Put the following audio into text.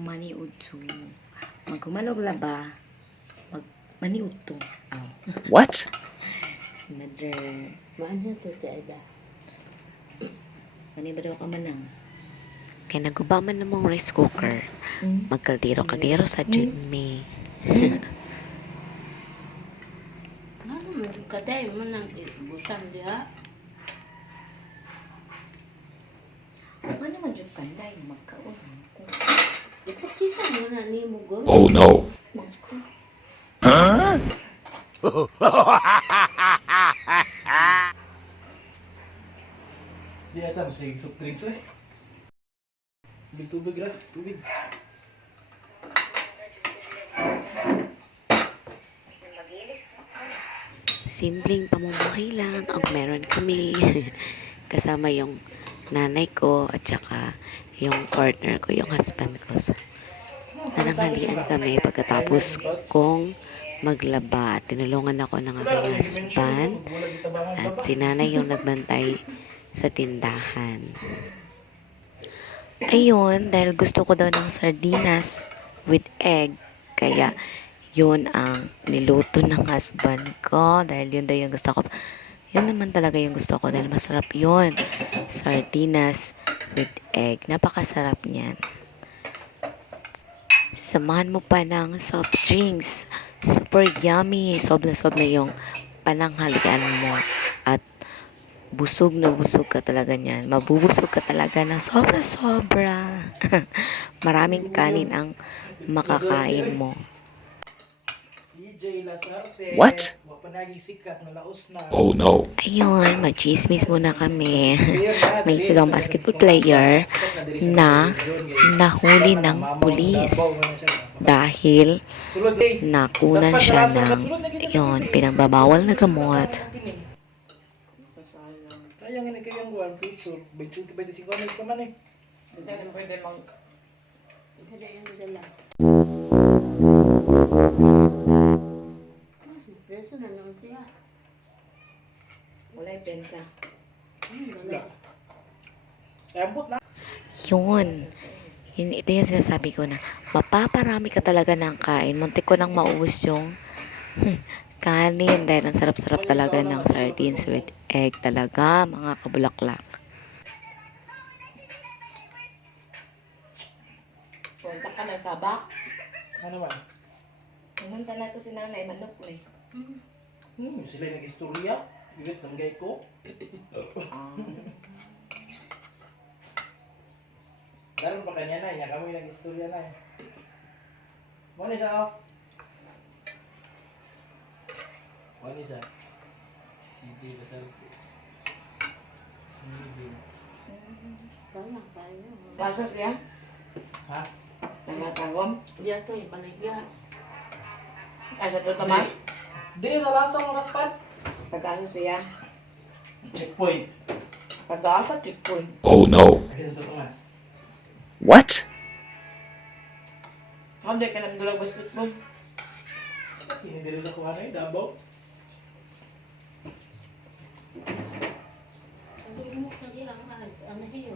maniud to. Magkumanog laba. Maniud to. Oh. What? Si Mother. Maano to sa ida? Mani ba daw ka manang? Kaya nagubaman na mong rice cooker. Magkaldero-kaldero sa June May. Ano mo kaday mo nang busan diha? Ano naman yung kanday? Magkaon. Ipakita mo na ni mo go. Oh no. Huh? Di ata, masayang soft drinks eh. Tubig ra, tubig. Simpleng pamumuhay lang ang meron kami. Kasama yung nanay ko at saka yung partner ko, yung husband ko. So, nananghalian kami pagkatapos kong maglaba. Tinulungan ako ng aking husband at si nanay yung nagbantay sa tindahan. Ayun, dahil gusto ko daw ng sardinas with egg, kaya yun ang niluto ng husband ko. Dahil yun daw yung gusto ko. Yun naman talaga yung gusto ko dahil masarap yun. Sardinas with egg. Napakasarap niyan. Samahan mo pa ng soft drinks. Super yummy. Sob na yung pananghalian mo. At busog na busog ka talaga niyan. Mabubusog ka talaga ng sobra-sobra. Maraming kanin ang makakain mo. CJ Lasarte. What? Wa pa naging sikat na laos na. Oh no. Ayun, mag-chismis muna kami. May silang basketball player na nahuli ng pulis dahil nakunan siya ng pinagbabawal na gamot. Kaya nga ni kayang one picture. 20-25 pa man eh. Hindi mo pwede mang hindi yung dala. Preso na naman siya. Wala yung pensa. Wala. Sambot na. Yun. Ito yung sinasabi ko na mapaparami ka talaga ng kain. Muntik ko nang maubos yung kanin dahil ang sarap-sarap talaga ng sardines with egg talaga, mga kabulaklak. Punta ka na sa bak. Ano man? Pumunta na to si nanay, manok na eh. Sila yung nag-istorya. Bigit ng gay ko. Daron pa kanya na. Inya kami nag-istorya na eh. Muna siya ako. Muna siya. CJ Lasarte. Kaya kaya. Kasos niya? Ha? Nangatangom? Diya to ipanigya. Ay, sa to tamas? Dili sa lasang mga kapat. Pagkasos siya? Checkpoint. Pagkaasa, tikpon. Oh no. Ayun to Tomas. What? Hindi ka nang dulag basketball. Hindi rin sa kuha na eh. Dabaw. Ang mo na diya ang ano diyo.